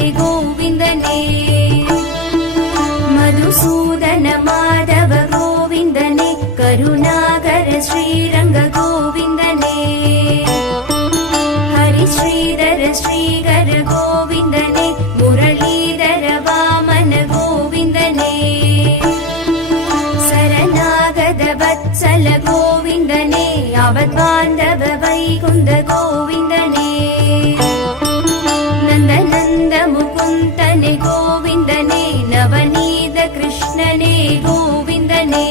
ಮನೆ ಗೋವಿಂದನೇ, ಮಧುಸೂದನ ಮಾಧವ ಗೋವಿಂದನೇ, ಕರುಣಾಕರ ಶ್ರೀರಂಗ ಗೋವಿಂದನೇ, ಹರಿಶ್ರೀಧರ ಶ್ರೀಕರ ಗೋವಿಂದನೇ, ಮುರಳೀಧರ ವಾಮನ ಗೋವಿಂದನೇ, ಶರಣಾಗತ ವತ್ಸಲ ಗೋವಿಂದನೇ, ಅವದ್ಬಾಂಧವ ವೈಕುಂಠ ಗೋವಿಂದನೇ, ನಂದನಂದ ಮುಕುಂದನೆ ಗೋವಿಂದನೇ, ನವನೀತ ಕೃಷ್ಣನೇ ಗೋವಿಂದನೇ,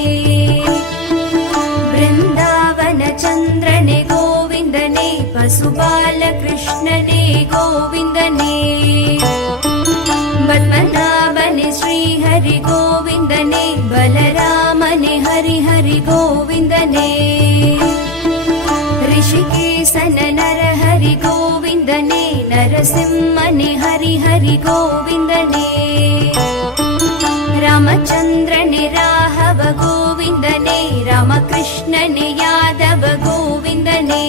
ಬೃಂದಾವನ ಚಂದ್ರನೇ ಗೋವಿಂದನೇ, ಪಶುಪಾಲ ಕೃಷ್ಣನೇ ಗೋವಿಂದನೇ, ಪದ್ಮನಾಭನೆ ಶ್ರೀಹರಿ ಗೋವಿಂದನೇ, ಬಲರಾಮನೆ ಹರಿಹರಿ ಗೋವಿಂದನೇ, ಋಷಿಕೇಶನ ನರಹರಿ ಗೋವಿಂದನೇ, ನರಸಿಂಹನೆ ಹರಿಹರಿ ಗೋವಿಂದನೇ, ರಾಮಚಂದ್ರನೆ ರಾಘವ ಗೋವಿಂದನೇ, ರಾಮಕೃಷ್ಣನೆ ಯಾದವ ಗೋವಿಂದನೇ,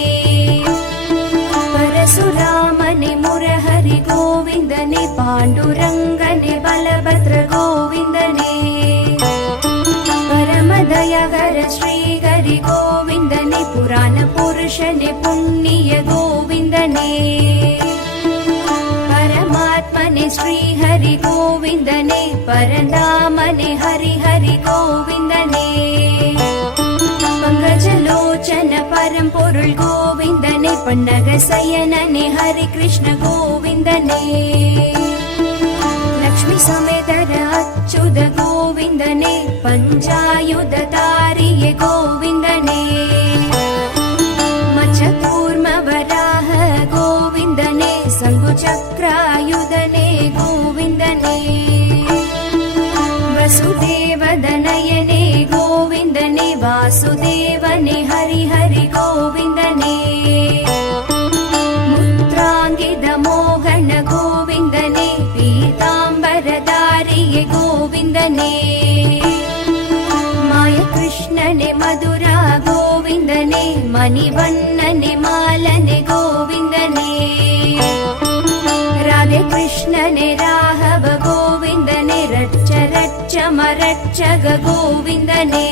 ಪರಶುರಾಮನೆ ಮುರಹರಿ ಗೋವಿಂದನೇ, ಪಾಂಡುರಂಗನೆ ಬಲಭದ್ರ ಗೋವಿಂದನೇ, ಪರಮದಯಗರ ಶ್ರೀಹರಿ ಗೋವಿಂದನೇ, ಪುರಾಣ ಪುರುಷನೆ ಪುಣ್ಯ ಗೋವಿಂದನೇ, ಪರಮಾತ್ಮನೆ ಶ್ರೀಹರಿ ಗೋವಿಂದನೇ, ಪರಧಾಮನೆ ಹರಿಹರಿ ಗೋವಿಂದನೇ, ಪಂಕಜಲೋಚನ ಪರಂಪೊರುಳ್ ಗೋವಿಂದನೇ, ಪನ್ನಗ ಸಯನನೆ ಹರಿ ಕೃಷ್ಣ ಗೋವಿಂದನೇ, ಲಕ್ಷ್ಮೀ ಸಮೇತರ ಅಚ್ಯುತ ಗೋವಿಂದನೇ, ಪಂಚಾಯುಧ ತಾರಿಯ ಗೋವಿಂದನೇ, ಮಚಕೂರ್ಮ ವರಾಹ ಗೋವಿಂದನೇ, ಶಂಖುಚಕ್ರಾಯುಧನೇ ಗೋವಿಂದನೇ, ವಸುದೇವದನಯನೇ ಗೋವಿಂದನೇ, ವಾಸುದೇವನೇ ಹರಿಹರಿ ಗೋವಿಂದನೇ, ಮುತ್ರಾಂಗಿದ ಮೋಹನ ಗೋವಿಂದನೇ, ಪೀತಾಂಬರಧಾರಿಯ ಗೋವಿಂದನೇ, ಮಾಯ ಕೃಷ್ಣನೆ ಮಧುರ ಗೋವಿಂದನೇ, ಮಣಿವಣ್ಣನೆ ಮಾಲನೆ ಗೋವಿಂದನೇ, ರಾಧೆ ಕೃಷ್ಣನೆ ರಾಘವ ಗೋವಿಂದನೇ, ರಚ್ಚ ರಚ್ಚ ಮರಚ್ಚಗ ಗೋವಿಂದನೇ,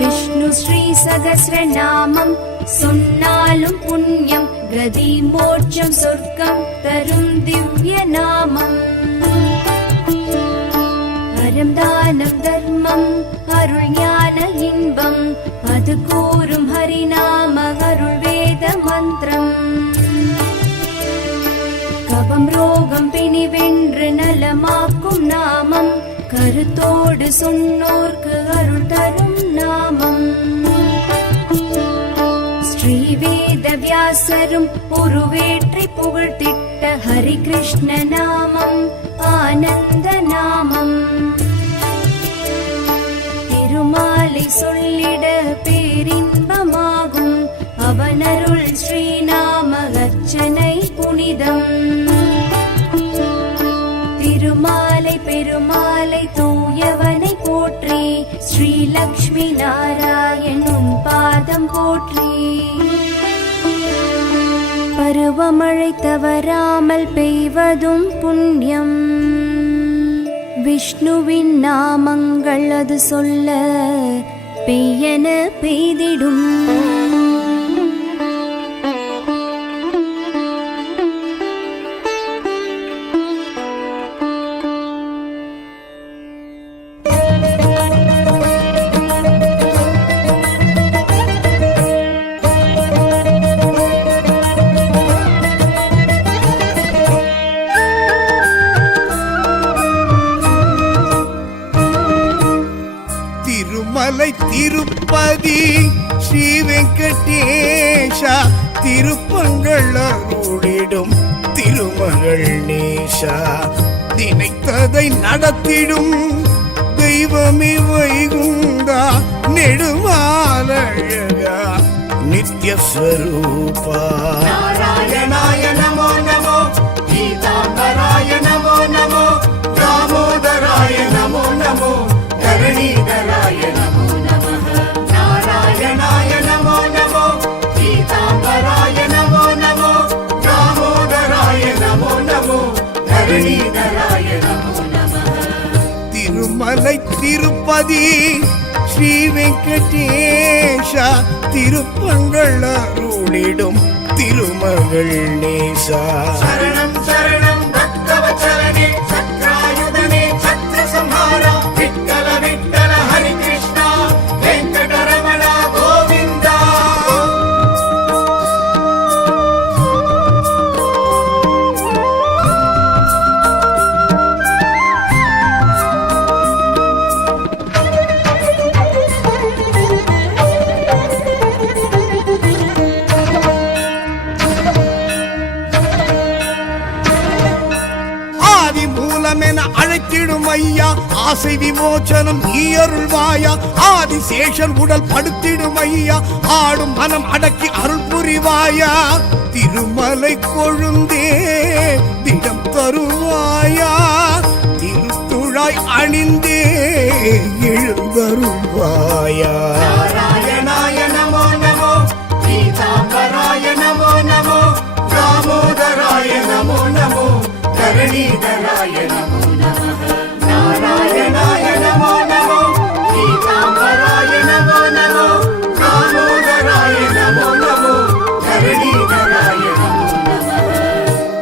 விஷ்ணு ஸ்ரீ சகஸ்ரநாமம் சொன்னாலும் புண்ணியம், கதி மோட்சம் சொர்க்கம் தரும் திவ்ய நாமம், அறம் தானம் தர்மம் அருள் ஞான இன்பம், அது கூறும் ஹரிநாம அருள் வேத மந்திரம், கபம் ரோகம் பிணி வென்று நலமாக்கும் நாமம், கருத்தோடு சொன்னோர்க்கு அருள் தரும் நாமம், ஸ்ரீவேத வியாசரும் உருவேற்றி புகழ்த்திட்ட ஹரி கிருஷ்ண நாமம் ஆனந்த நாமம், திருமாலை சொல்லிட பேரின்பமாகும், அவனருள் ஸ்ரீநாம அர்ச்சனை புனிதம், திருமாலை பெருமாளை தூயவனை போற்றி, ஸ்ரீ லக்ஷ்மி நாராயணும் பாதம் போற்றி, பருவமழை தவறாமல் பெய்வதும் புண்ணியம், விஷ்ணுவின் நாமங்கள் அது சொல்ல பெய்யென பெய்திடும், திருப்பதி ஸ்ரீ வெங்கடேஷா, திருப்பங்கள் அருளிடும் திருமகள் நேஷா, நினைத்ததை நடத்திடும் தெய்வமே வைகுண்டா, நெடுமாலழகா நித்ய ஸ்வரூபா, நாராயணாய நமோ நமோ, கீதாம்பராய நமோ நமோ, தாமோதரா धरणीधराय नमो नमः नारायणाय नमो नमो पीताम्बराय नमो नमो दामोदराय नमो नमो धरणीधराय नमो नमः திருமலை திருப்பதி ஸ்ரீ வெங்கடேஷா திருப்பங்கள் அருளிடும் திருமகள் நேசா शरणं शरणं भक्तवत्सलने चक्रायुधने छत्रसंहारा विठ्ठल विठ्ठल हरि कृष्णा वेंकटरमण गोविन्दा ஆதி மூலமென அழைத்திடும் ஐயா ஆசை விமோச்சனம் நீ அருள்வாயா ஆதிசேஷன் உடல் படுத்திடும் ஐயா ஆடும் மனம் அடக்கி அருள் புரிவாயா திருமலை கொழுந்தே திடம் தருவாயா திருத்துழாய் அணிந்தே எழுந்தருள்வாயா नारायणाय नमो नमो पीताम्बराय नमो नमो दामोदराय नमो नमो धरणीधराय नमो नमः नारायणाय नमो नमो पीताम्बराय नमो नमो दामोदराय नमो नमो धरणीधराय नमो नमः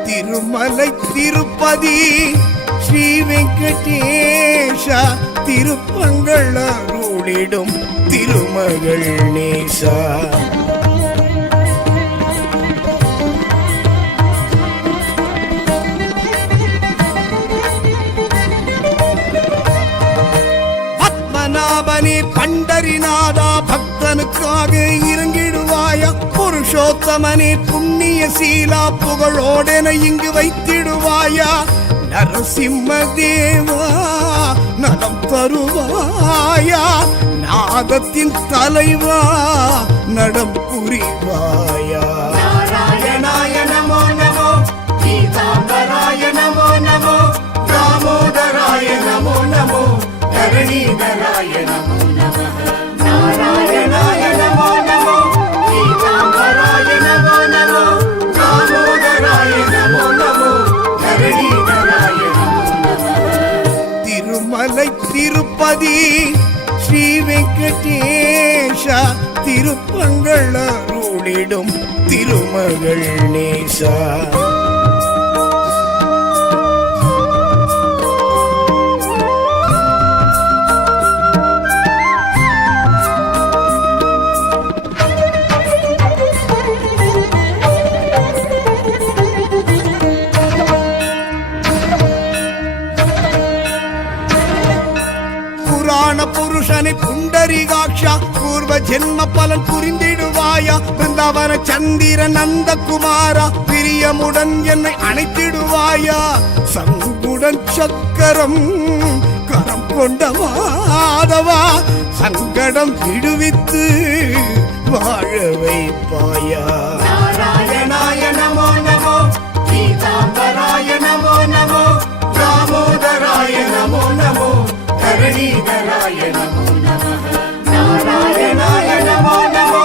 திருமலை திருப்பதி ஸ்ரீ வெங்கடேஷா திருப்பங்கள் அருளிடும் திருமகள் நேசா பத்மநாபனே பண்டரிநாதா பக்தனுக்காக இறங்கிடுவாயா புருஷோத்தமனே புண்ணிய சீலா புகழோடென இங்கு வைத்திடுவாயா நரசிம்ம தேவா நலம் தருவாயா நாகத்தின் தலைவா நடம் புரிவாயா नारायणाय नमो नमो पीताम्बराय नमो नमो दामोदराय नमो नमो धरणीधराय नमो नमः नारायणाय नमो नमो पीताम्बराय नमो नमो दामोदराय नमो नमो धरणीधराय नमो नमः திருமலை திருப்பதி ஸ்ரீ வெங்கடேஷா திருப்பங்கள் அருளிடும் திருமகள் நேசா புராண புருஷனை புண்டரிகாட்சா பூர்வ ஜென்ம பலன் புரிந்திடுவாயா பிருந்தாவன சந்திர நந்தகுமாரா பிரியமுடன் என்னை அணைத்திடுவாயா சங்குடன் சக்கரம் கரம் கொண்ட மாதவா சங்கடம் விடுவித்து வாழ வைப்பாயா नारायणाय नमो नमो पीताम्बराय नमो नमो दामोदराय नमो नमो धरणीधराय नमो नमः नारायणाय नमो नमो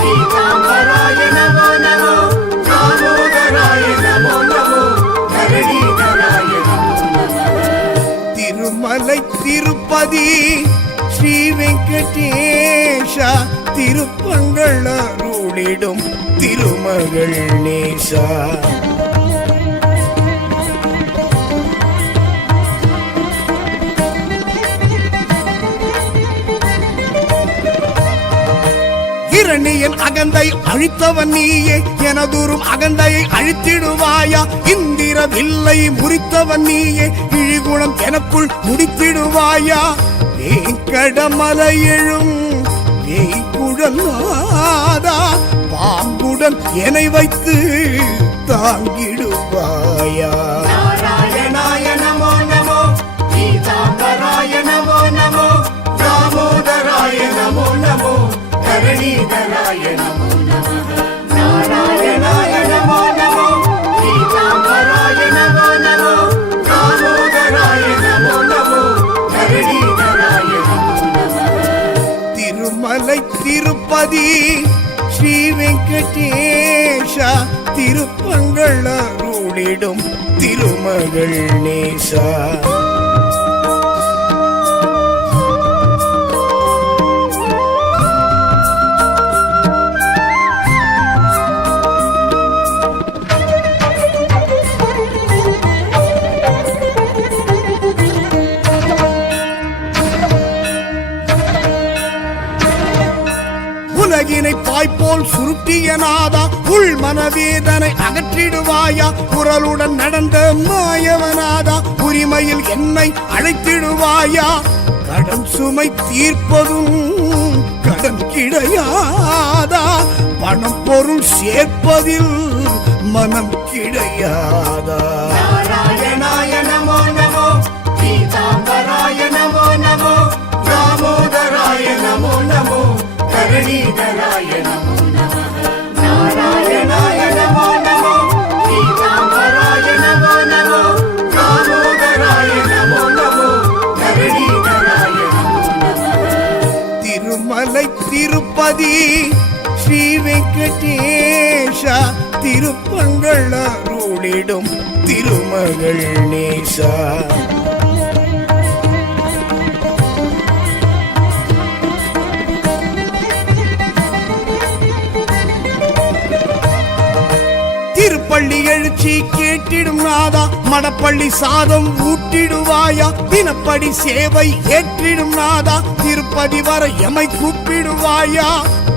पीताम्बराय नमो नमो दामोदराय नमो नमो धरणीधराय नमो नमः திருமலை திருப்பதி ஸ்ரீ வெங்கடேஷா திருப்பங்கள் அருளிடும் திருமகள் நேசா இரணியன் அகந்தை அழித்தவன் நீயே எனதுரும் அகந்தையை அழித்திடுவாயா இந்திர வில்லை முறித்தவன் நீயே இழிகுணம் எனக்குள் முடித்திடுவாயா வேங்கடமலை எழும் வேய்குழலாதா பாம்புடன் என்னை வைத்து தாங்கிடுவாயா नारायणाय नमो नमो पीताम्बराय नमो नमो दामोदराय नमो नमो धरणीधराय नमो नमः नारायणाय नमो नमो पीताम्बराय नमो नमो दामोदराय नमो नमो धरणीधराय नमो திருப்பதி ஸ்ரீ வெங்கடேஷ திருப்பங்கள் அருளிடும் திருமகள் நேசா. உலகினை பாய்போல் சுருட்டிய நாதா, உள் மனவேதனை அகற்றிடுவாயா. குரலுடன் நடந்த மாயவனாதா, உரிமையில் என்னை அழைத்திடுவாயா. கடன் சுமை தீர்ப்பதும் கடன் கிடையாதா, பணம் பொருள் சேர்ப்பதில் மனம் கிடையாதா. நாராயணாய நமோ நமோ, பீதாம்பராய நமோ நமோ, தாமோதராய நமோ நமோ, கருணீதராய நமோ நமः. நாராயணாய நமோ நமோ, பீதாம்பராய நமோ நமோ, தாமோதராய நமோ நமோ, கருணீதராய நமோ நமः. திருமலை திருப்பதி ஸ்ரீ வெங்கடேஷ திருப்பங்கள் அருளிடும் திருமகள் நேசா. திருப்பள்ளி எழுச்சி கேட்டிடும் நாதா, மடப்பள்ளி சாதம் ஊட்டிடுவாயா. தினப்படி சேவை ஏற்றிடும் நாதா, திருப்பதி வர எமை கூப்பிடுவாயா.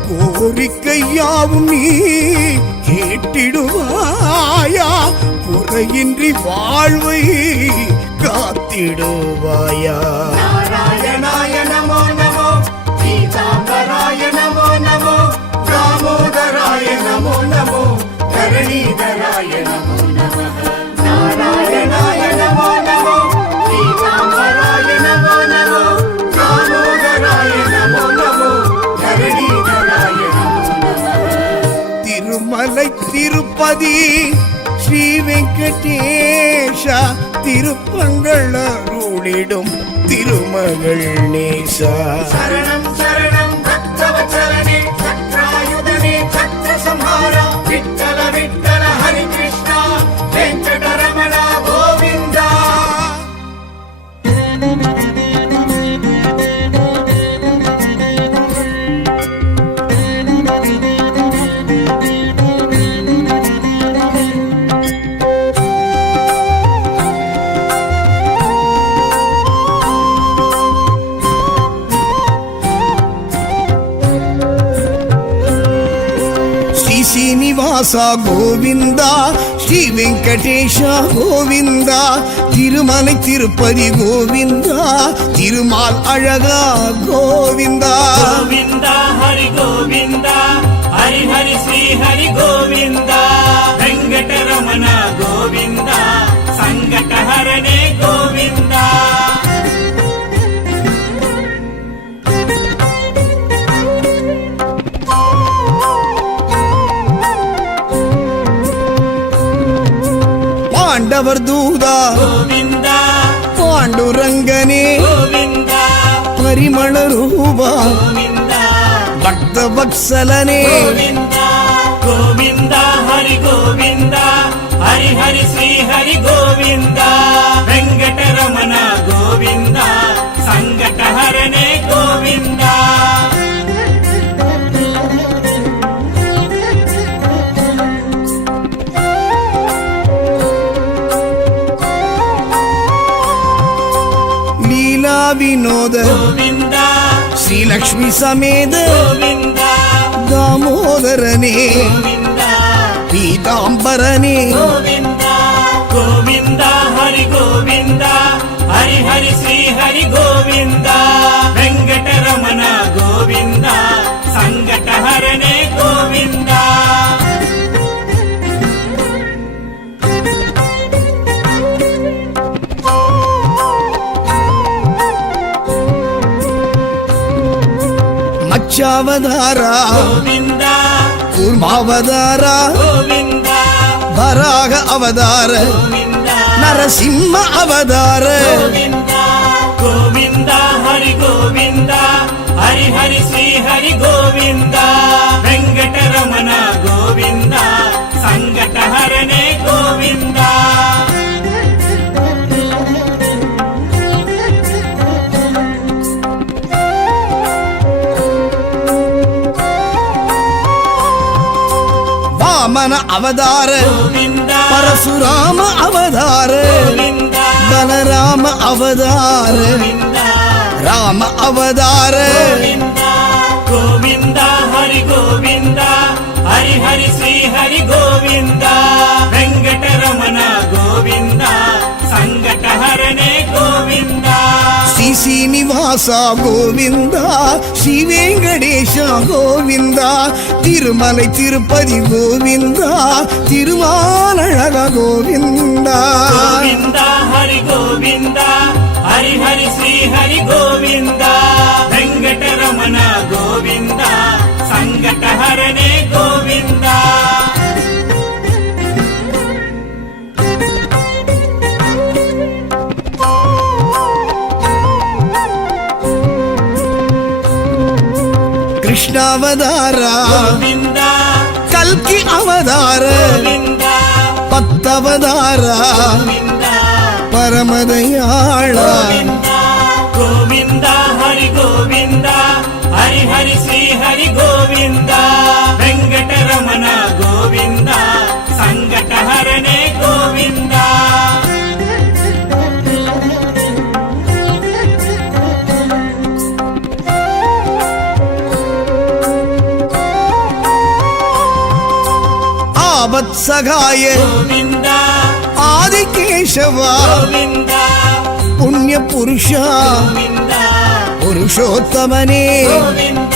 கோரிக்கை யாவும் நீ கேட்டிடுவாயா, குறையின்றி வாழ்வை காத்திடுவாயா. நாராயணாய நமோ நமோ, பீதாம்பராய நமோ நமோ, தாமோதராய நமோ நமோ, கருணீதராய நமோ நமः. நாராயணாய நமோ நமோ, பீதாம்பராய நமோ நமோ, தாமோதராய நமோ நமோ, கருணீதராய நமோ நமः. திருமலை திருப்பதி ஸ்ரீ வெங்கடேஷ திருப்பங்கள் அருளிடும் திருமகள் நேசா. சரணம் சரணம் பக்தவத்சலனே, சக்ராயுதனே, சக்ரசம்ஹாரா, விட்டல விட்டல ஹரி கிருஷ்ணா, வெங்கடரமண கோவிந்தா. శ్రీనివాస గోవింద, శ్రీ వెంకటేశ గోవింద, తిరుమலை తిరుపతి గోవింద, తిరుమాల్ అழகா గోవింద. గోవింద హరి గోవింద, హరి హరి శ్రీ హరి గోవింద, వెంకటరమణ గోవింద, సంకటహరణే గోవింద. పాండవర్ దూదా గోవింద, పాండురంగనే గోవింద, పరిమళ రూప గోవింద, భక్త వత్సలనే. గోవింద గోవింద హరి గోవింద, హరి హరి శ్రీ హరి గోవింద, వెంకటరమణ గోవింద, సంకటహరణే గోవింద. లీలా వినోద గోవింద, శ్రీలక్ష్మి సమేత గోవింద, దామోదరనే గోవింద, పీతాంబరనే. గోవింద గోవింద హరి గోవింద, హరి హరి శ్రీ హరి గోవింద, వెంకటరమణ గోవింద, సంకటహరణే గోవింద. మత్స్యావతార గోవింద, కూర్మావతార గోవింద, వరాహ అవతార గోవింద, నరసింహ అవతార. గోవింద గోవింద హరి గోవింద, ಹರಿ ಹರಿ ಶ್ರೀ ಹರಿ ಗೋವಿಂದ ವೆಂಕಟರಮಣ ಗೋವಿಂದ ಸಂಕಟ ಹರನೆ ಗೋವಿಂದ ವಾಮನ ಅವತಾರ ಗೋವಿಂದ ಪರಶುರಾಮ ಅವತಾರ ಗೋವಿಂದ ಬಲರಾಮ ಅವತಾರ ಗೋವಿಂದ ರಾಮ ಅವತಾರ ಗೋವಿಂದ ಗೋವಿಂದ ಹರಿ ಗೋವಿಂದ ಹರಿ ಹರಿ ಶ್ರೀ ಹರಿ ಗೋವಿಂದ ವೆಂಕಟರಮಣ ಗೋವಿಂದ ಸಂಕಟ ಹರನೆ ಗೋವಿಂದ ಶ್ರೀ ಶ್ರೀನಿವಾಸ ಗೋವಿಂದ ಶ್ರೀ ವೆಂಕಟೇಶ ಗೋವಿಂದ ತಿರುಮಲೈ ತಿರುಪತಿ ಗೋವಿಂದ ತಿರುಮಾಲழக ಗೋವಿಂದ ಗೋವಿಂದ ಹರಿ ಗೋವಿಂದ ಹರಿ ಹರಿ ಶ್ರೀ ಹರಿ ಗೋವಿಂದ ವೆಂಕಟರಮಣ ಗೋವಿಂದ ಸಂಕಟ ಹರನೆ ಗೋವಿಂದ ಕೃಷ್ಣ ಅವತಾರ ಗೋವಿಂದ ಕಲ್ಕಿ ಅವತಾರ ಗೋವಿಂದ ಪತ್ತವತಾರ ಗೋವಿಂದ ಪರಮದಯಾಳ ಗೋವಿಂದ ಗೋವಿಂದ ಹರಿ ಗೋವಿಂದ ಹರಿ ಹರಿ ಶ್ರೀ ಹರಿ ಗೋವಿಂದ ವೆಂಕಟರಮಣ ಗೋವಿಂದ ಸಂಕಟ ಹರನೆ ಗೋವಿಂದ ಆವತ್ಸಗಾಯ ಗೋವಿಂದ ಆದಿಕೇಶವ ಗೋವಿಂದ ಪುಣ್ಯ ಪುರುಷ ಗೋವಿಂದ ಪುರುಷೋತ್ತಮನೇ ಗೋವಿಂದ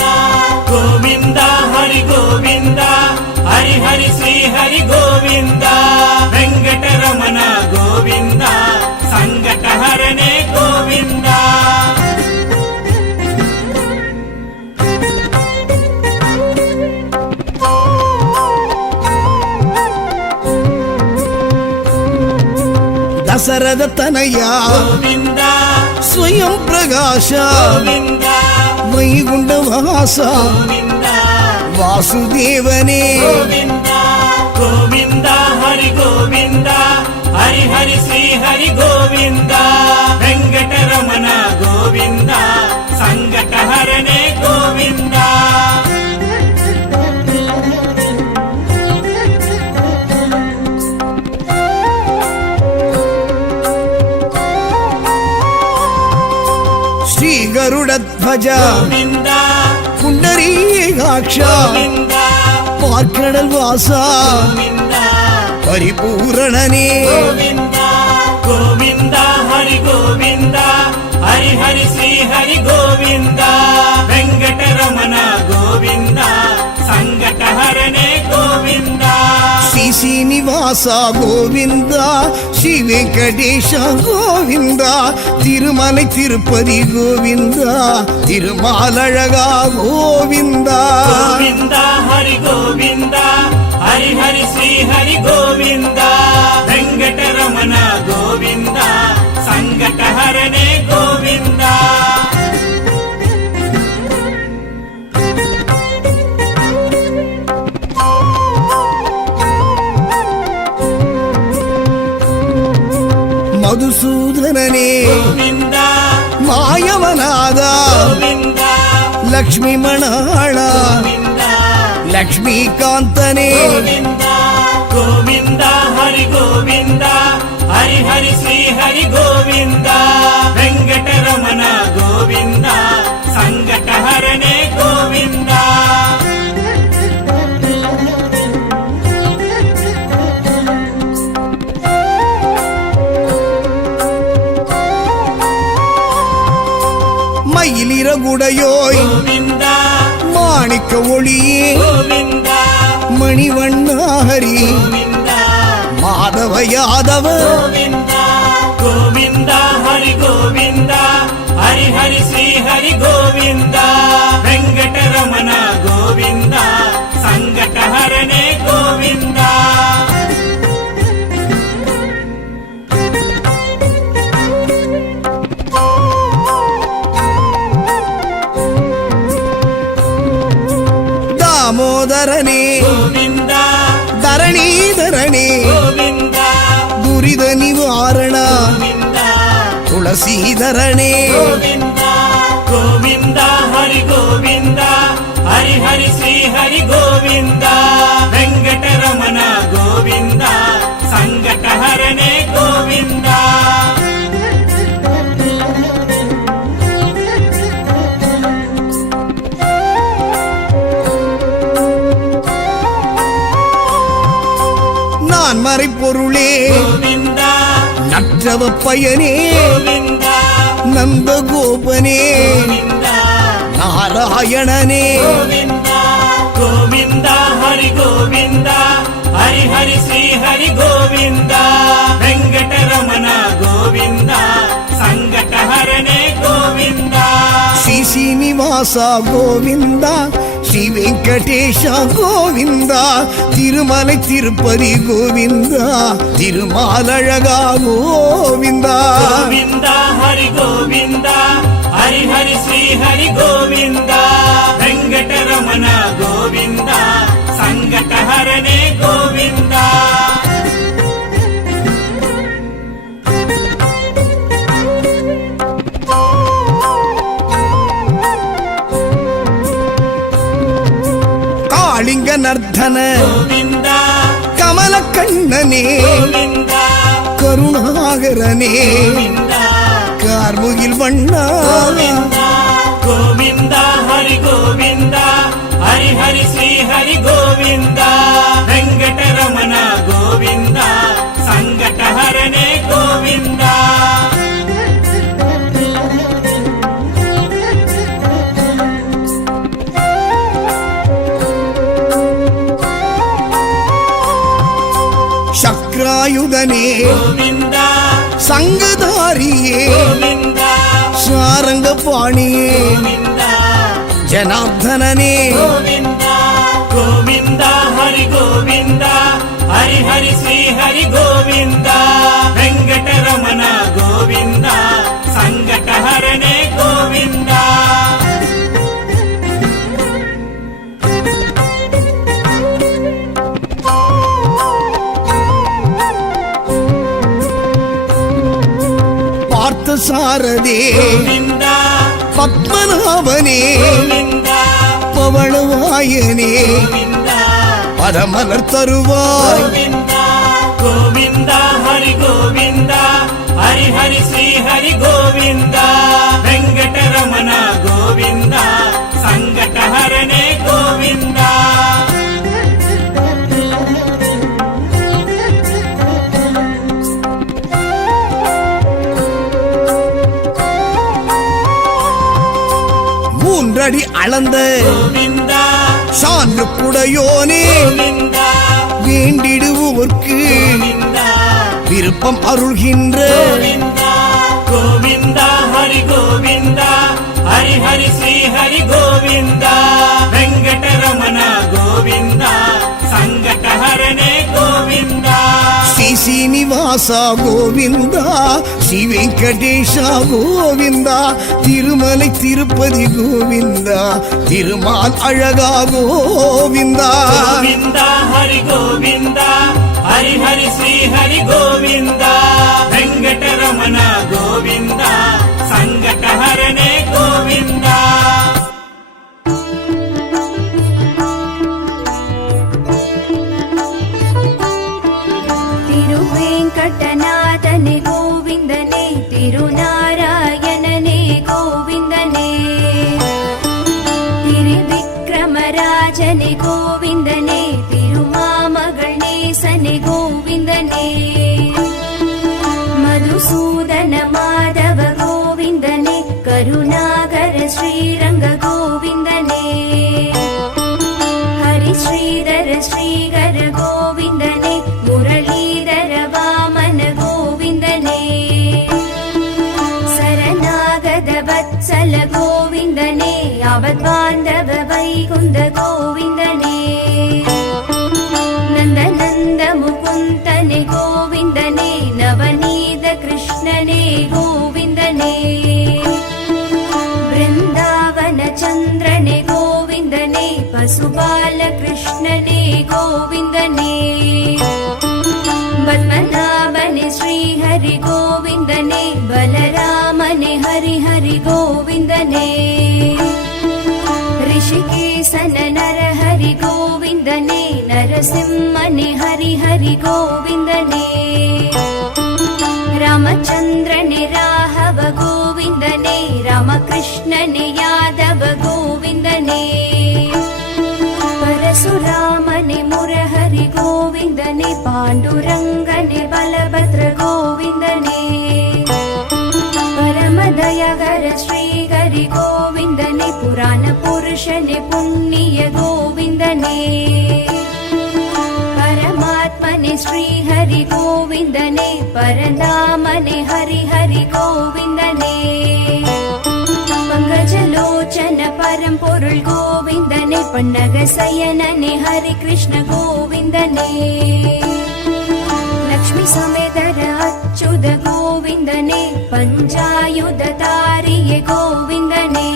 ಗೋವಿಂದ ಹರಿ ಗೋವಿಂದ ಹರಿ ಹರಿ ಶ್ರೀ ಹರಿ ಗೋವಿಂದ ವೆಂಕಟರಮಣ ಗೋವಿಂದ ಸಂಕಟ ಹರನೆ ಗೋವಿಂದ ದಸರದ ತನಯ ಗೋವಿಂದ ಸ್ವಯಂ ಪ್ರಕಾಶ ಗೋವಿಂದ ವೈಗುಂಡ ವಾಸ ಗೋವಿಂದ ವಾಸುದೇವನೇ ಗೋವಿಂದ ಗೋವಿಂದ ಹರಿ ಗೋವಿಂದ ಹರಿ ಹರಿ ಶ್ರೀ ಹರಿ ಗೋವಿಂದ ವೆಂಕಟರಮಣ ಗೋವಿಂದ ಸಂಕಟ ಹರನೆ ಗೋವಿಂದ ಶ್ರೀ ಗರುಡ ಧ್ವಜ ಗೋವಿಂದ ಪುಂಡರೀಕಾಕ್ಷ ಗೋವಿಂದ ಪಾರ್ಕಡಲ್ ವಾಸ ಗೋವಿಂದ ಪರಿಪೂರಣನೇ ಗೋವಿಂದ ಗೋವಿಂದ ಹರಿ ಗೋವಿಂದ ಹರಿ ಹರಿ ಶ್ರೀ ಹರಿ ಗೋವಿಂದ ವೆಂಕಟರಮಣ ಗೋವಿಂದ ಸಂಕಟ ಹರನೆ ಗೋವಿಂದ ಶ್ರೀ ಶ್ರೀನಿವಾಸ ಗೋವಿಂದ ಶ್ರೀ ವೆಂಕಟೇಶ ಗೋವಿಂದ ತಿರುಮಲೈ ತಿರುಪತಿ ಗೋವಿಂದ ತಿರುಮಾಲழக ಗೋವಿಂದ ಗೋವಿಂದ ಹರಿ ಗೋವಿಂದ ಹರಿ ಹರಿ ಶ್ರೀ ಹರಿ ಗೋವಿಂದ ವೆಂಕಟರಮಣ ಗೋವಿಂದ ಸಂಕಟ ಹರನೆ ಗೋವಿಂದ ಮಧುಸೂದನನೇ ಗೋವಿಂದ ಮಾಯವನಾದ ಗೋವಿಂದ ಲಕ್ಷ್ಮೀ ಮಣಾಳ ಗೋವಿಂದ ಲಕ್ಷ್ಮೀಕಾಂತನೇ ಗೋವಿಂದ ಗೋವಿಂದ ಹರಿ ಗೋವಿಂದ ಹರಿ ಹರಿ ಶ್ರೀ ಹರಿ ಗೋವಿಂದ ವೆಂಕಟರಮಣ ಗೋವಿಂದ ಸಂಕಟ ಹರನೆ ಗೋವಿಂದ மயிலிறகுடையோய் ಗೋವಿಂದ மாணிக்க ஒளியே ಗೋವಿಂದ மணிவண்ணாஹரி ಗೋವಿಂದ மாதவ யாதவ ಗೋವಿಂದ ಗೋವಿಂದ ಹರಿ ಗೋವಿಂದ ಹರಿ ಹರಿ ಶ್ರೀ ಹರಿ ಗೋವಿಂದ ವೆಂಕಟರಮಣ ಗೋವಿಂದ ಸಂಕಟ ಹರನೆ ಗೋವಿಂದ தாமோதரனே ಗೋವಿಂದ தரணீதரனே ಗೋವಿಂದ துரித நிவாரண ಗೋವಿಂದ துளசீதரனே ಗೋವಿಂದ ಗೋವಿಂದ ಹರಿ ಗೋವಿಂದ ಹರಿ ಹರಿ ಶ್ರೀ ಹರಿ ಗೋವಿಂದ ವೆಂಕಟರಮಣ ಗೋವಿಂದ ಸಂಕಟಹರನೇ ಗೋವಿಂದ நான் மறைப்பொருளே ಗೋವಿಂದ நற்றவ பயனே ಗೋವಿಂದ நந்த கோபனே ಗೋವಿಂದ நாராயணனே ಗೋವಿಂದ ಗೋವಿಂದ ಹರಿ ಗೋವಿಂದ ಹರಿ ಹರಿ ಶ್ರೀ ಹರಿ ಗೋವಿಂದ ವೆಂಕಟರಮಣ ಗೋವಿಂದ ಸಂಕಟಹರನೇ ಗೋವಿಂದ ಶ್ರೀ ಶ್ರೀನಿವಾಸ ಗೋವಿಂದ ஸ்ரீ வெங்கடேஷ கோவிந்தா திருமலை திருப்பதி கோவிந்தா திருமாலழகா கோவிந்தா ಗೋವಿಂದ ಹರಿ ಗೋವಿಂದ ಹರಿ ಹರಿ ಶ್ರೀ ಹರಿ ಗೋವಿಂದ ವೆಂಕಟರಮಣ ಗೋವಿಂದ ಸಂಕಟಹರನೇ ಗೋವಿಂದ காளிங்க நர்தன ಗೋವಿಂದ கமல கண்ணனே ಗೋವಿಂದ கருணாகரனே ಗೋವಿಂದ கார்முகில் வண்ணா ಗೋವಿಂದ ಗೋವಿಂದ ಹರಿ ಗೋವಿಂದ ಹರಿ ಹರಿ ಶ್ರೀ ಹರಿ ಗೋವಿಂದ ವೆಂಕಟರಮಣ ಗೋವಿಂದ ಸಂಕಟಹರನೇ ಗೋವಿಂದ சக்ராயுதனே ಗೋವಿಂದ சங்கதாரியே ಗೋವಿಂದ சாரங்க பாணியே ಗೋವಿಂದ ஜனார்தனனே ಗೋವಿಂದ ಗೋವಿಂದ ಹರಿ ಗೋವಿಂದ ಹರಿ ಹರಿ ಶ್ರೀ ಹರಿ ಗೋವಿಂದ ವೆಂಕಟರಮಣ ಗೋವಿಂದ ಸಂಕಟಹರನೇ ಗೋವಿಂದ பார்த்த சாரதே ಗೋವಿಂದ பத்மநாபனே ಗೋವಿಂದ பவளவாயனே ಗೋವಿಂದ பரமலர் தருவாய் ಗೋವಿಂದ ಗೋವಿಂದ ಹರಿ ಗೋವಿಂದ ಹರಿ ಹರಿ ಶ್ರೀ ಹರಿ ಗೋವಿಂದ ವೆಂಕಟರಮಣ ಗೋವಿಂದ ಸಂಕಟಹರನೇ ಗೋವಿಂದ மூன்றடி அளந்த ಗೋವಿಂದ சான்று குடையோனே ಗೋವಿಂದ வேண்டிடுவோர்க்கு ಗೋವಿಂದ விருப்பம் அருள்கின்ற ಗೋವಿಂದ ಗೋವಿಂದ ಹರಿ ಗೋವಿಂದ ಹರಿ ಹರಿ ಶ್ರೀ ಹರಿ ಗೋವಿಂದ ವೆಂಕಟರಮಣ ಗೋವಿಂದ ಸಂಕಟಹರನೇ ಗೋವಿಂದ ஸ்ரீ சீனிவாச கோவிந்தா ஸ்ரீ வெங்கடேஷ கோவிந்தா திருமலை திருப்பதி கோவிந்தா திருமால் அழகா கோவிந்தா ಗೋವಿಂದ ಹರಿ ಗೋವಿಂದ ಹರಿ ಹರಿ ಶ್ರೀ ಹರಿ ಗೋವಿಂದ ವೆಂಕಟರಮಣ ಗೋವಿಂದ ಸಂಕಟಹರನೇ ಗೋವಿಂದ ತಿರುವೆಂಕಟನಾಥನೆ ಗೋವಿಂದನೇ ತಿರುನಾರಾಯಣನೇ ಗೋವಿಂದನೇ ತಿರುವಿಕ್ರಮರಾಜನೆ ಗೋವಿಂದನೇ ತಿರುಮಾಮಗಳೇಸನೆ ಗೋವಿಂದನೇ ಮಧುಸೂದನ ಮಾಧವ ಗೋವಿಂದನೇ ಕರುಣಾಕರ ಶ್ರೀರಂಗ ಗೋವಿಂದನೇ ಹರಿಶ್ರೀಧರ ಶ್ರೀಗರ ಗೋವಿಂದನೇ ಮುರಳೀಧರ ವಾಮನ ಗೋವಿಂದನೇ ಶರಣಾಗತ ವತ್ಸಲ ಗೋವಿಂದನೇ ಯಾವದ್ಬಾಂಧವ ವೈಕುಂಠ ಗೋವಿಂದನೇ ನಂದನಂದ ಮುಕುಂದನೆ ಗೋವಿಂದನೇ ನವನೀತ ಕೃಷ್ಣನೇ ಗೋವಿಂದನೇ ಬೃಂದಾವನ ಚಂದ್ರನೆ ಗೋವಿಂದನೇ ಪಶು वसुबालकृष्णने गोविन्दने पद्मनाभने श्रीहरि गोविन्दने बलरामने हरि हरि गोविन्दने ऋषिकेशन नरहरि गोविन्दने नरसिंहने हरि हरि गोविन्दने रामचन्द्रने राघव गोविन्दने रामकृष्णने यादव गोविन्दने परशुरामने मुरहरि गोविन्दने पाण्डुरङ्गने बलभद्र गोविन्दने परमदयागर श्रीहरि गोविन्दने पुराणपुरुषने पुण्य गोविन्दने परमात्मने श्रीहरि गोविन्दने परन्दामने हरि हरि गोविन्दने पङ्कजलोचन परम्पोरुळ गोविन्दने पन्नगशयनने हरि कृष्ण गोविन्दने लक्ष्मी समेदर अच्युत गोविन्दने पञ्चायुधधारिये गोविन्दने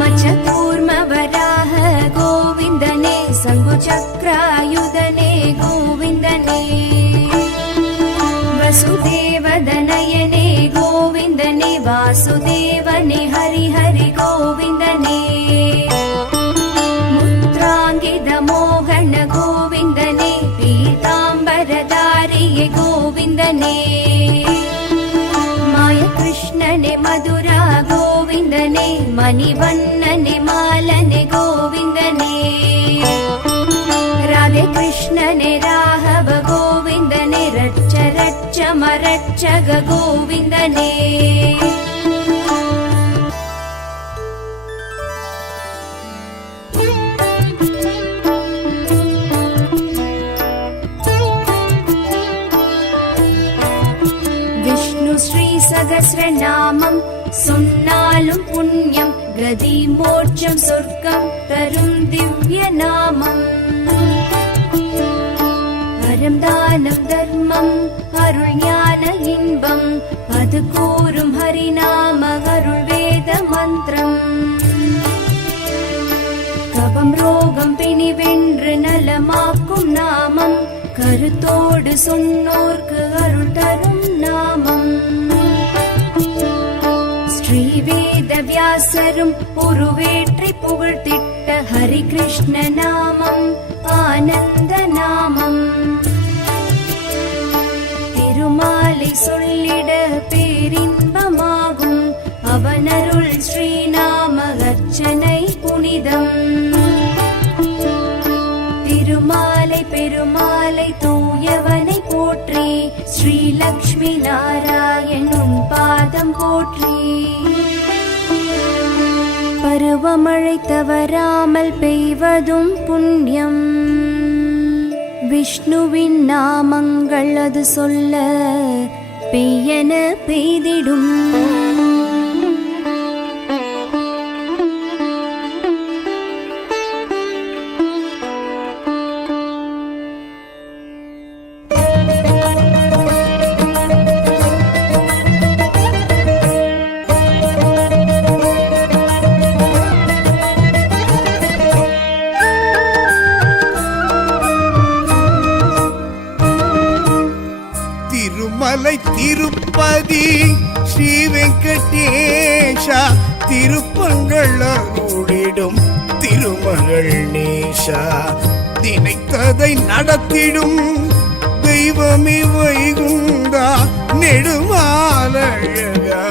मच्छकूर्मवराह गोविन्दने शङ्खुचक्रायुधने गोविन्दने वसुदेवदनयने गोविन्दने वासुदेवने हरि हरि गोविन्दने मुद्राङ्गितमोहन गोविन्दने पीताम्बरधारिये गोविन्दने मायकृष्णने मधुरा गोविन्दने मणिवन्नने मालने गोविन्दने राधे कृष्णने राघव गोविन्दने रच्च रच्च मरच्चग गोविन्दने विष्णु श्री सहस्रनामं சொன்னாலும் புண்ணியம் கதி மோட்சம் சொர்க்கம் தரும் திவ்ய நாமம் அறம் தானம் தர்மம் அருள் ஞான இன்பம் அது கூறும் ஹரிநாம அருள் வேத மந்திரம் கபம் ரோகம் பிணி வென்று நலமாக்கும் நாமம் கருத்தோடு சொன்னோர்க்கு அருள் தரும் நாமம் ஸ்ரீவேத வியாசரும் உருவேற்றி புகழ்த்திட்ட ஹரி கிருஷ்ண நாமம் ஆனந்த நாமம் திருமாலை சொல்லிட பேரின்பமாகும் அவனருள் ஸ்ரீநாம அர்ச்சனை புனிதம் திருமாலை பெருமாலை தூயவனை போற்றி ஸ்ரீ லக்ஷ்மி நாராயணும் பாதம் போற்றி பருவமழை தவறாமல் பெய்வதும் புண்ணியம் விஷ்ணுவின் நாமங்கள் அது சொல்ல பெய்யென பெய்திடும் திருமலை திருப்பதி ஸ்ரீ வெங்கடேஷா திருப்பங்கள் அருளிடும் திருமகள் நேஷா நினைத்ததை நடத்திடும் தெய்வமே வைகுண்டா நெடுமாலழகா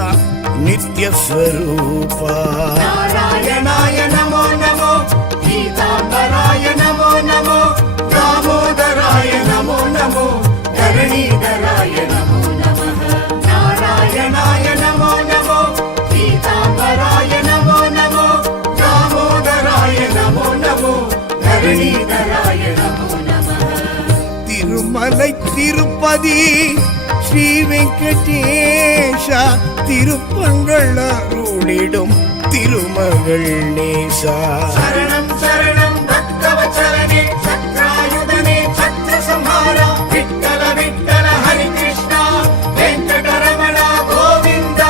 நித்யஸ்வரூபா नारायणाय नमो नमो गीताम्बराय नमो नमो दामोदराय नमो नमो धरणीधराय नमो नमः नारायणाय नमो नमो गीताम्बराय नमो नमो दामोदराय नमो नमो धरणीधराय नमो नमः திருமலை திருப்பதி ஸ்ரீ வெங்கடேஷா திருப்பங்கள் அருளிடும் திருமகள் நேசா शरणं शरणं भक्तवत्सलने चक्रायुधने छत्रसंहारा विठ्ठल विठ्ठल हरि कृष्ण वेङ्कटरमण गोविन्द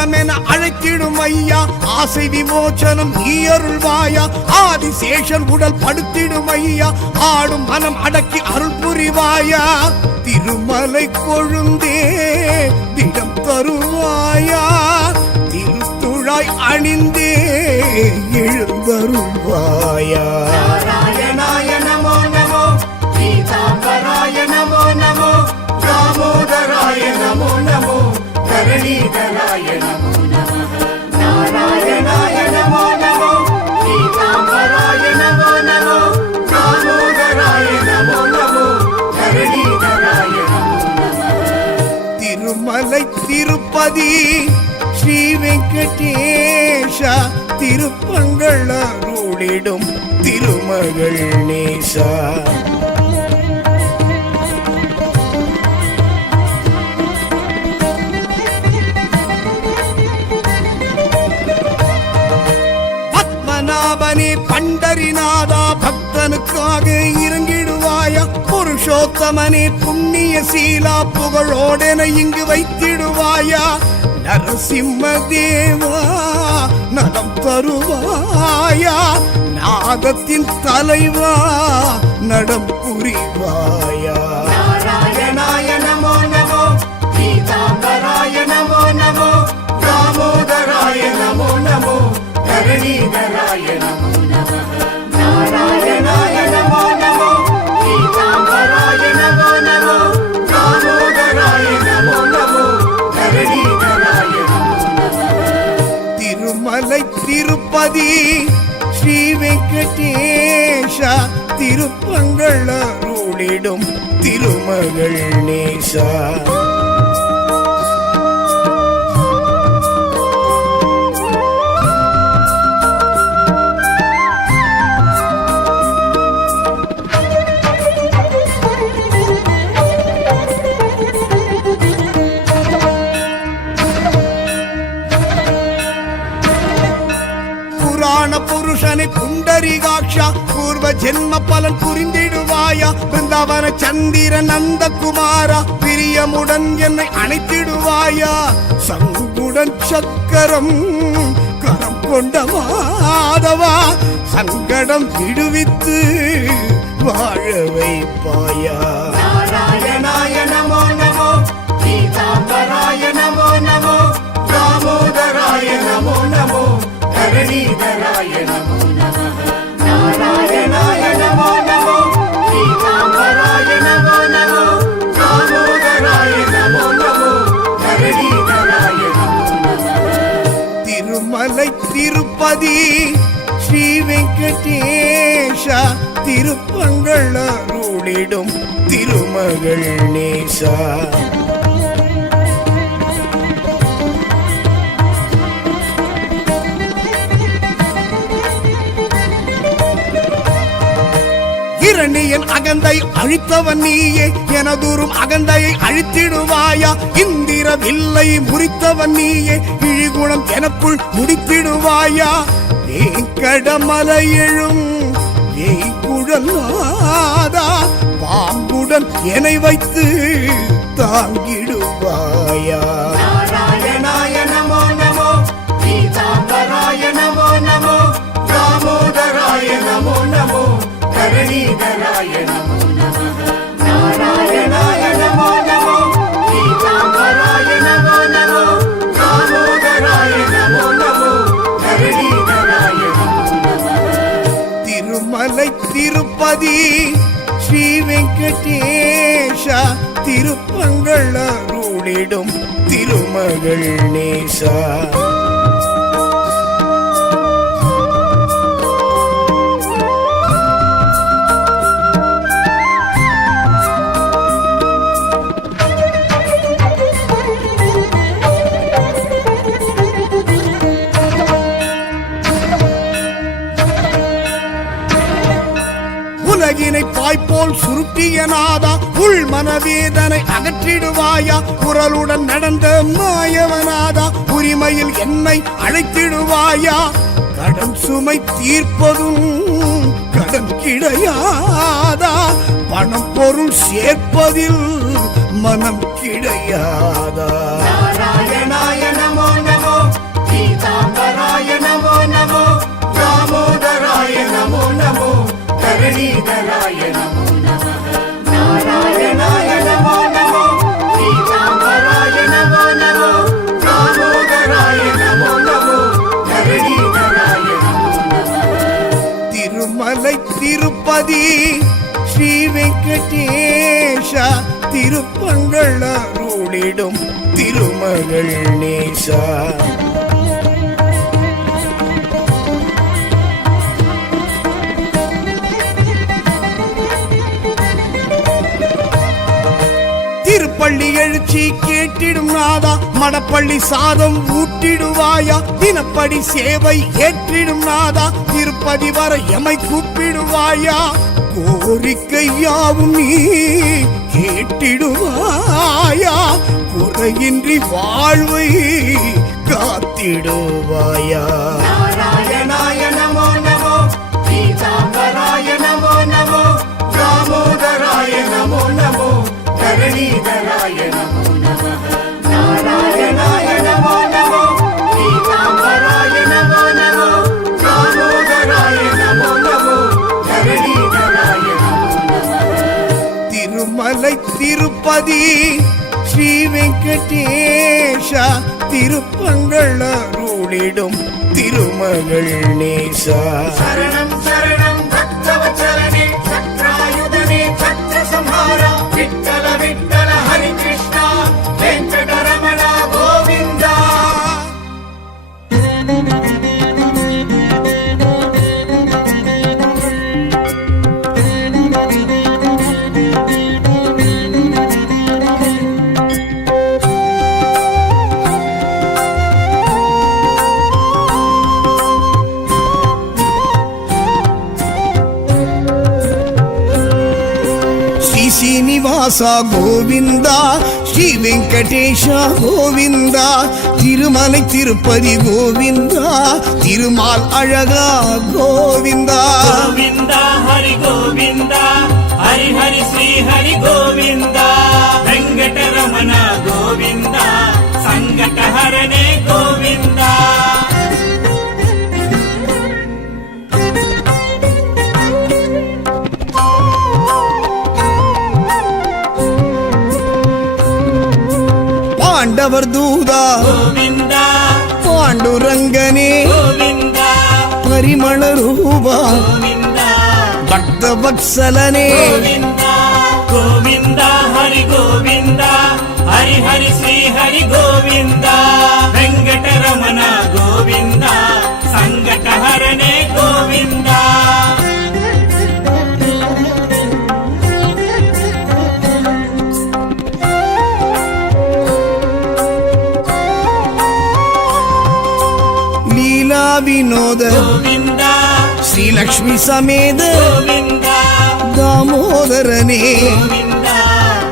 மூலமென அழைத்திடும் ஐயா ஆசை விமோச்சனம் நீ அருள்வாயா ஆதிசேஷன் உடல் படுத்திடும் ஐயா ஆடும் மனம் அடக்கி அருள் புரிவாயா திருமலை கொழுந்தே திடம் தருவாயா திருத்துழாய் அணிந்தே எழுந்தருள்வாயா நாராயணாய நமோ நமோ பீதாம்பராய நமோ நமோ தாமோதராய நமோ நமோ தரணீதராய நமோ நமः நாராயணாய நமோ நமோ பீதாம்பராய நமோ நமோ தாமோதராய நமோ நமோ தரணீதராய நமோ நமः திருமலை திருப்பதி ஸ்ரீ வெங்கடேஷா திருப்பங்கள் அருளிடும் திருமகள் நேசா பத்மநாபனே பண்டரிநாதா பக்தனுக்காக இறங்கிடுவாயா புருஷோத்தமனே புண்ணிய சீலா புகழோடென இங்கு வைத்திடுவாயா நரசிம்ம தேவா நலம் தருவாயா நாதத்தின் தலைவா நடம் புரிவாயா நாராயணாய நமோ நமோ பீதாம்பராய நமோ நமோ தாமோதராய நமோ நமோ தரணீதராய நமோ நமः நாராயணாய நமோ நமோ பீதாம்பராய நமோ நமோ தாமோதராய நமோ நமோ தரணீதராய நமோ நமः திருமலை திருப்பதி ஸ்ரீ வெங்கடேஷா திருப்பங்கள் அருளிடும் திருமகள் நேசா புருஷனை புண்டரிகாட்சா பூர்வ ஜென்ம பலன் புரிந்திடுவாயா பிருந்தாவன சந்திர நந்தகுமாரா பிரியமுடன் என்னை அணைத்திடுவாயா சங்குடன் சக்கரம் கரம் கொண்ட மாதவா சங்கடம் விடுவித்து வாழ வைப்பாயா நாராயணாய நமோ நமோ பீதாம்பராய நமோ நமோ தாமோதராய நமோ நமோ தரணீதராய நமோ நமः நாராயணாய நமோ நமோ பீதாம்பராய நமோ நமோ தாமோதராய நமோ நமோ தரணீதராய நமோ நமः திருமலை திருப்பதி ஸ்ரீ வெங்கடேஷா திருப்பங்கள் அருளிடும் திருமகள் நேசா இரணியன் அகந்தை அழித்தவன் நீயே எனதூரும் அகந்தையை அழித்திடுவாயா இந்திர வில்லை முறித்தவன் நீயே இழிகுணம் எனக்குள் முடித்திடுவாயா வேங்கடமலை எழும் குழலாதா பாம்புடன் என்னை வைத்து தாங்கிடுவாயா நாராயணாய நமோ நமோ பீதாம்பராய நமோ நமோ தாமோதராய நமோ நமோ தரணீதராய நமோ நமः நாராயணாய நமோ நமோ பீதாம்பராய நமோ நமோ தாமோதராய நமோ நமோ தரணீதராய நமோ நமः திருமலை திருப்பதி ஸ்ரீ வெங்கடேஷா திருப்பங்கள் அருளிடும் திருமகள் நேசா உலகினை பாய்போல் சுருட்டிய நாதா உள் மனவேதனை அகற்றிடுவாயா குரலுடன் நடந்த மாயவனாதா உரிமையில் என்னை அழைத்திடுவாயா கடன் சுமை தீர்ப்பதும் கடன் கிடையாதா பணம் பொருள் சேர்ப்பதில் மனம் கிடையாதா நாராயணாய நமோ நமோ திருப்பதி ஸ்ரீ வெங்கடேஷ திருப்பங்கள் அருளிடும் திருமகள் நேசா திருப்பள்ளி எழுச்சி கேட்டிடும் நாதா மடப்பள்ளி சாதம் ஊட்டிடுவாயா தினப்படி சேவை ஏற்றிடும் நாதா திருப்பதி வர எமை கூப்பிடுவாயா கோரிக்கையாவும் நீ கேட்டிடுவாயா குறையின்றி வாழ்வை காத்திடுவாயா நாராயணாய நமோ நமோ பீதாம்பராய நமோ நமோ தாமோதராய நமோ நமோ தரணீதராய நமோ நமः நாராயணாய நமோ நமோ பீதாம்பராய நமோ நமோ தாமோதராய நமோ நமோ தரணீதராய நமோ நமः திருமலை திருப்பதி ஸ்ரீ வெங்கடேஷ திருப்பங்கள் அருளிடும் திருமகள் நேசா சரணம் சரணம் பக்தவச்சரணே சக்ராயுதனே சக்ர சம்ஹாரா விட்டல விட்டல ஹரி கிருஷ்ணா வெங்கடரமண கோவிந்தா ಶ್ರೀನಿವಾಸ ಗೋವಿಂದ ಶ್ರೀ ವೆಂಕಟೇಶ ಗೋವಿಂದ திருமலை திருப்பதி கோவிந்தா திருமால் அழகா கோவிந்தா கோவிந்தா ஹரி கோவிந்தா ஹரி ஹரி ஸ்ரீ ஹரி கோவிந்தா வெங்கடரமண கோவிந்தா சங்கடஹரணே கோவிந்தா பாண்டவர் தூதா கோவிந்தா பாண்டுரங்கனே கோவிந்தா பரிமள ரூபா கோவிந்தா பக்த வத்சலனே கோவிந்தா கோவிந்தா ஹரி கோவிந்தா ஹரி ஹரி ஸ்ரீ ஹரி கோவிந்தா வெங்கடரமண கோவிந்தா சங்கடஹரணே கோவிந்தா லீலா வினோத கோவிந்தா ஸ்ரீலக்ஷ்மி சமேத கோவிந்தா தாமோதரனே கோவிந்தா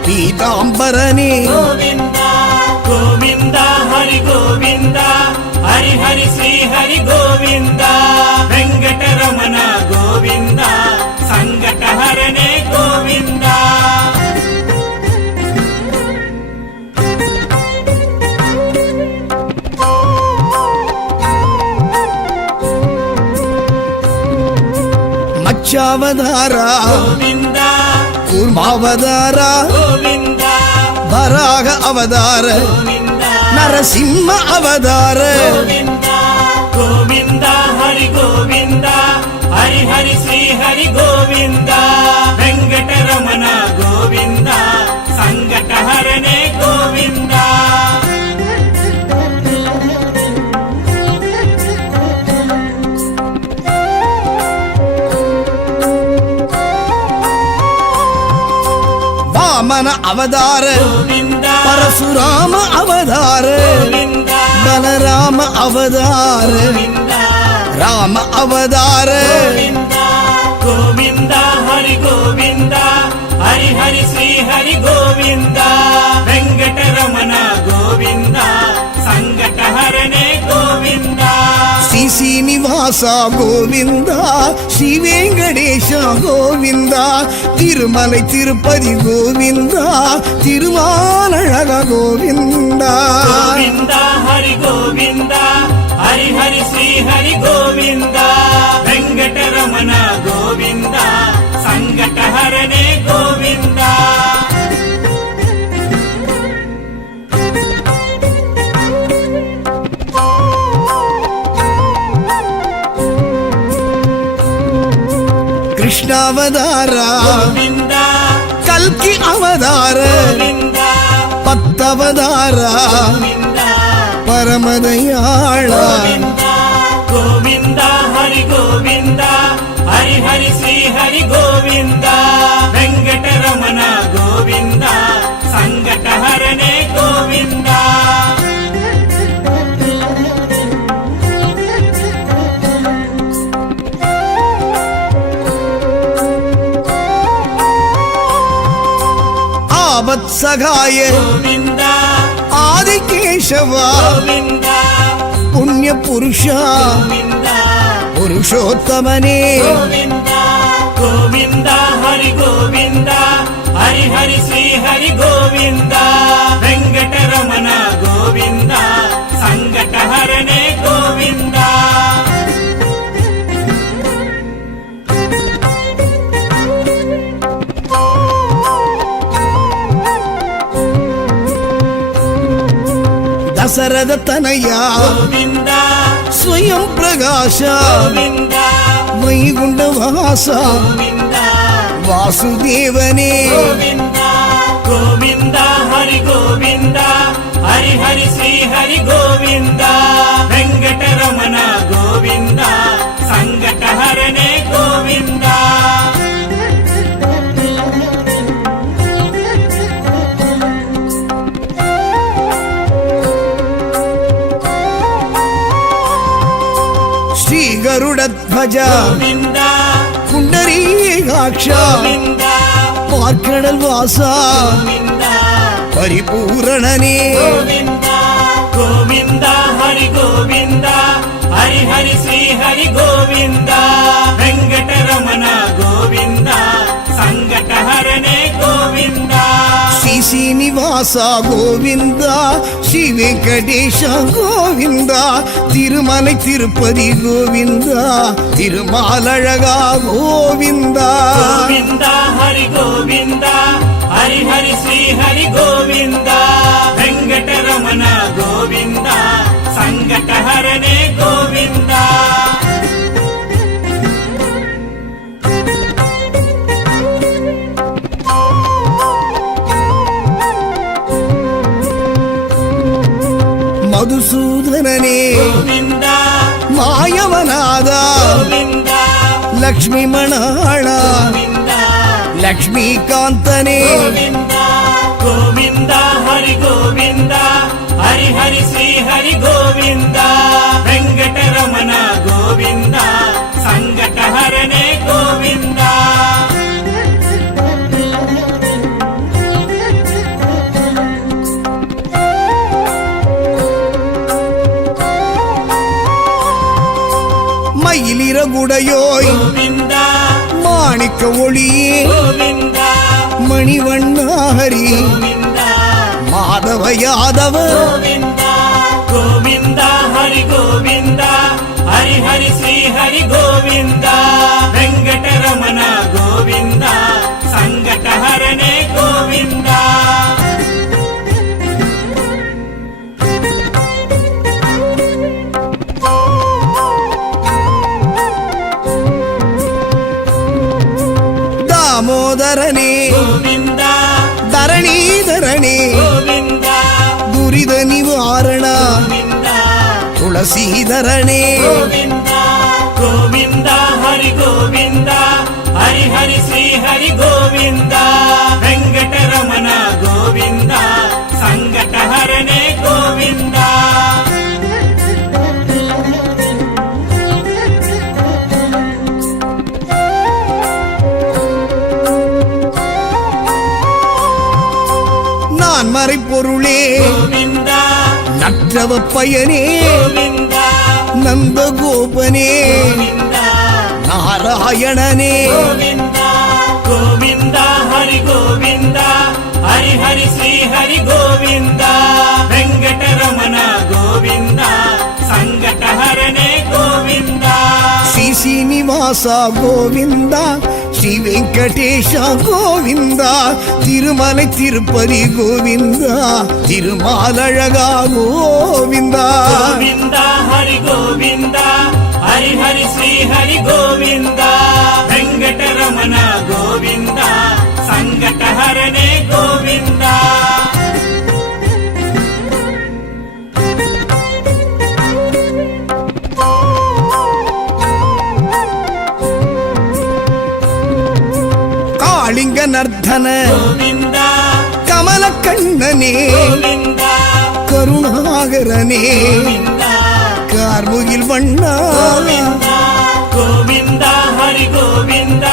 பீதாம்பரனே கோவிந்தா கோவிந்தா ஹரி கோவிந்தா ஹரி ஹரி ஸ்ரீ ஹரி கோவிந்தா வெங்கடரமண கோவிந்தா சங்கடஹரணே கோவிந்தா மச்சாவதாரா கோவிந்தா கூர்மாவதாரா கோவிந்தா வராக அவதார கோவிந்தா நரசிம்ம அவதார கோவிந்தா கோவிந்தா ஹரி கோவிந்தா ஹரி ஹரி ஸ்ரீ ஹரி கோவிந்தா வெங்கடரமண கோவிந்தா சங்கடஹரணே கோவிந்தா வாமன அவதார கோவிந்தா பரசுராம அவதார கோவிந்தா பலராம அவதார கோவிந்தா ராம அவதார கோவிந்தா கோவிந்தா ஹரி கோவிந்தா ஹரி ஹரி ஸ்ரீ ஹரி கோவிந்தா வெங்கடரமண கோவிந்தா சங்கடஹரணே கோவிந்தா ஸ்ரீ சீனிவாச கோவிந்தா ஸ்ரீ வெங்கடேஷ கோவிந்தா திருமலை திருப்பதி கோவிந்தா திருமாலழக கோவிந்தா கோவிந்தா ஹரி கோவிந்தா ஹரி ஹரி ஸ்ரீ ஹரி கோவிந்தா வெங்கடரமண கோவிந்தா சங்கடஹரணே கோவிந்தா ಕೃಷ್ಣಾವತಾರ ಗೋವಿಂದ ಕಲ್ಕಿ ಅವತಾರ ಗೋವಿಂದ 10 ಅವತಾರ ಗೋವಿಂದ ಪರಮದಯಾಳ ಗೋವಿಂದ ಗೋವಿಂದ ಹರಿ ಗೋವಿಂದ ಹರಿ ಹರಿ ಶ್ರೀ ಹರಿ ಗೋವಿಂದ ವೆಂಕಟರಮಣ ಗೋವಿಂದ ಸಂಕಟಹರನೇ ಗೋವಿಂದ ಆವತ್ಸಗಾಯ ಗೋವಿಂದ ಆದಿಕೇಶವ ಗೋವಿಂದ ಪುಣ್ಯ ಪುರುಷ ಗೋವಿಂದ ಪುರುಷೋತ್ತಮನೇ ಗೋವಿಂದ ಗೋವಿಂದ ಹರಿ ಗೋವಿಂದ ಹರಿ ಹರಿ ಶ್ರೀ ಹರಿ ಗೋವಿಂದ ವೆಂಕಟರಮಣ ಗೋವಿಂದ ಸಂಕಟಹರನೇ ಗೋವಿಂದ ದಸರದ ತನಯ ಗೋವಿಂದ ಸ್ವಯಂ ಪ್ರಕಾಶ ಗೋವಿಂದ ವೈಗುಂಡ ವಾಸ ಗೋವಿಂದ ವಾಸುದೇವನೇ ಗೋವಿಂದ ಗೋವಿಂದ ಹರಿ ಗೋವಿಂದ ಹರಿ ಹರಿ ಶ್ರೀ ಹರಿ ಗೋವಿಂದ ವೆಂಕಟರಮಣ ಗೋವಿಂದ ಸಂಕಟಹರನೇ ಗೋವಿಂದ ಶ್ರೀ ಗರುಡಧ್ವಜ ಗೋವಿಂದ ಪುಂಡರೀಕಾಕ್ಷ ಗೋವಿಂದ ಪಾರ್ಕಡಲ್ ವಾಸ ಗೋವಿಂದ ಪರಿಪೂರಣನೇ ಗೋವಿಂದ ಗೋವಿಂದ ಹರಿ ಗೋವಿಂದ ಹರಿ ಹರಿ ಶ್ರೀ ಹರಿ ಗೋವಿಂದ ವೆಂಕಟರಮಣ ಗೋವಿಂದ ಸಂಕಟಹರನೇ ಗೋವಿಂದ ಶ್ರೀ ಶ್ರೀನಿವಾಸ ಗೋವಿಂದ ಶ್ರೀ ವೆಂಕಟೇಶ ಗೋವಿಂದ ತಿರುಮலை ತಿರುಪತಿ ಗೋವಿಂದ ತಿರುಮಾಲழகா ಗೋವಿಂದ ಗೋವಿಂದ ಹರಿ ಗೋವಿಂದ ಹರಿ ಹರಿ ಶ್ರೀ ಹರಿ ಗೋವಿಂದ ವೆಂಕಟರಮಣ ಗೋವಿಂದ ಸಂಕಟಹರನೇ ಗೋವಿಂದ ಮಧುಸೂದನನೇ ಗೋವಿಂದ ಮಾಯವನಾದ ಗೋವಿಂದ ಲಕ್ಷ್ಮೀ ಮಣಾಳ ಗೋವಿಂದ ಲಕ್ಷ್ಮೀಕಾಂತನೇ ಗೋವಿಂದ ಗೋವಿಂದ ಹರಿ ಗೋವಿಂದ ಹರಿ ಹರಿ ಶ್ರೀ ಹರಿ ಗೋವಿಂದ ವೆಂಕಟರಮಣ ಗೋವಿಂದ ಸಂಕಟಹರನೇ ಗೋವಿಂದ மயிலிறகுடையோய் ಗೋವಿಂದ மாணிக்க ஒளியே ಗೋವಿಂದ மணிவண்ணாஹரி ಗೋವಿಂದ மாதவ யாதவ ಗೋವಿಂದ ಗೋವಿಂದ ಹರಿ ಗೋವಿಂದ ಹರಿ ಹರಿ ಶ್ರೀ ಹರಿ ಗೋವಿಂದ ವೆಂಕಟರಮಣ ಗೋವಿಂದ ಸಂಕಟಹರನೇ ಗೋವಿಂದ தாமோதரனே ಗೋವಿಂದ ಧರಣೀಧರಣೇ ಗೋವಿಂದ ದುರಿದ ನಿವಾರಣ ಗೋವಿಂದ ತುಳಸೀಧರಣೇ ಗೋವಿಂದ ಗೋವಿಂದ ಹರಿ ಗೋವಿಂದ ಹರಿ ಹರಿ ಶ್ರೀ ಹರಿ ಗೋವಿಂದ ವೆಂಕಟರಮಣ ಗೋವಿಂದ ಸಂಕಟಹರನೇ ಗೋವಿಂದ நான் மறைப்பொருளே ಗೋವಿಂದ நற்றவ பயனே ಗೋವಿಂದ நந்தகோபனே ಗೋವಿಂದ நாராயணனே ಗೋವಿಂದ ಗೋವಿಂದ ಹರಿ ಗೋವಿಂದ ಹರಿ ಹರಿ ಶ್ರೀ ಹರಿ ಗೋವಿಂದ ವೆಂಕಟರಮಣ ಗೋವಿಂದ ಸಂಕಟಹರನೇ ಗೋವಿಂದ ಶ್ರೀ ಶ್ರೀನಿವಾಸ ಗೋವಿಂದ ಶ್ರೀ ವೆಂಕಟೇಶ ಗೋವಿಂದ ತಿರುಮலை ತಿರುಪತಿ ಗೋವಿಂದ ತಿರುಮಾಲழகா ಗೋವಿಂದ ಗೋವಿಂದ ಹರಿ ಗೋವಿಂದ ಹರಿ ಹರಿ ಶ್ರೀ ಹರಿ ಗೋವಿಂದ ವೆಂಕಟರಮಣ ஜனார்தன கோவிந்த கமல கண்ணனே கோவிந்த கருணாகரனே கோவிந்த கார்முகில் வண்ணா கோவிந்த ஹரி கோவிந்த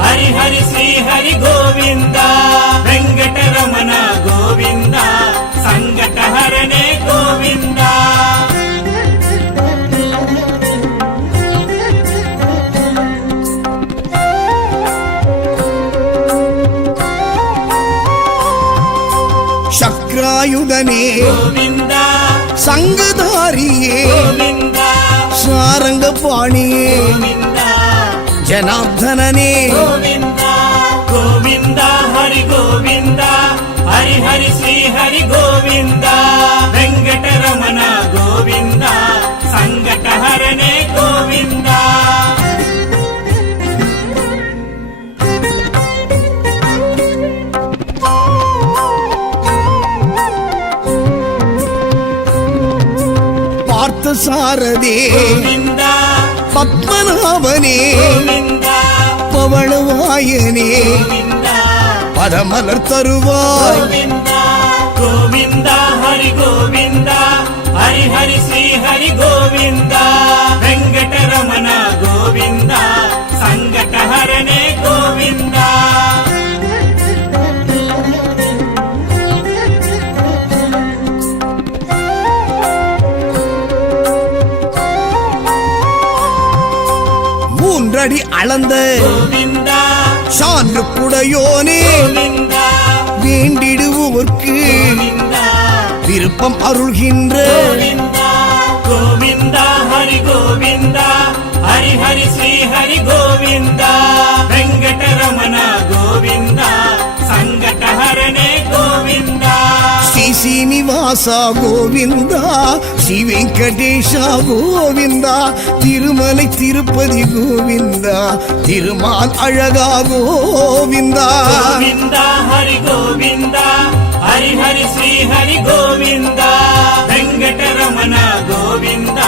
ஹரி ஹரி ஸ்ரீ ஹரி கோவிந்த வெங்கடரமಣ கோவிந்த ಸಂಕಟಹರನೇ ಗೋವಿಂದ சக்ராயுதனே ಗೋವಿಂದ சங்கதாரியே ಗೋವಿಂದ சாரங்க பாணியே ಗೋವಿಂದ ஜனார்தனனே ಗೋವಿಂದ ಗೋವಿಂದ ಹರಿ ಗೋವಿಂದ ಹರಿ ಹರಿ ಶ್ರೀ ಹರಿ ಗೋವಿಂದ ವೆಂಕಟರಮಣ ಗೋವಿಂದ ಸಂಕಟಹರನೇ ಗೋವಿಂದ பார்த்த சாரதே ಗೋವಿಂದ பத்மநாபனே ಗೋವಿಂದ பவளவாயனே ಗೋವಿಂದ பதமலர் தருவாய் ಗೋವಿಂದ ಗೋವಿಂದ ಹರಿ ಗೋವಿಂದ ಹರಿ ಹರಿ ಶ್ರೀ ಹರಿ ಗೋವಿಂದ ವೆಂಕಟರಮಣ ಗೋವಿಂದ ಸಂಕಟಹರನೇ ಗೋವಿಂದ மூன்றடி அளந்த ಗೋವಿಂದ சான்று குடையோனே ಗೋವಿಂದ வேண்டிடுவோர்க்கு ಗೋವಿಂದ விருப்பம் அருள்கின்ற ಗೋವಿಂದ ಗೋವಿಂದ ಹರಿ ಗೋವಿಂದ ಹರಿ ಹರಿ ಶ್ರೀ ಹರಿ ಗೋವಿಂದ ವೆಂಕಟರಮಣ ಗೋವಿಂದ ಸಂಕಟಹರನೇ ಗೋವಿಂದ ஸ்ரீ சீனிவாசா கோவிந்தா ஸ்ரீ வெங்கடேஷா கோவிந்தா திருமலை திருப்பதி கோவிந்தா திருமால் அழகா கோவிந்தா ಗೋವಿಂದ ಹರಿ ಗೋವಿಂದ ಹರಿ ಹರಿ ಶ್ರೀ ಹರಿ ಗೋವಿಂದ ವೆಂಕಟರಮಣ ಗೋವಿಂದ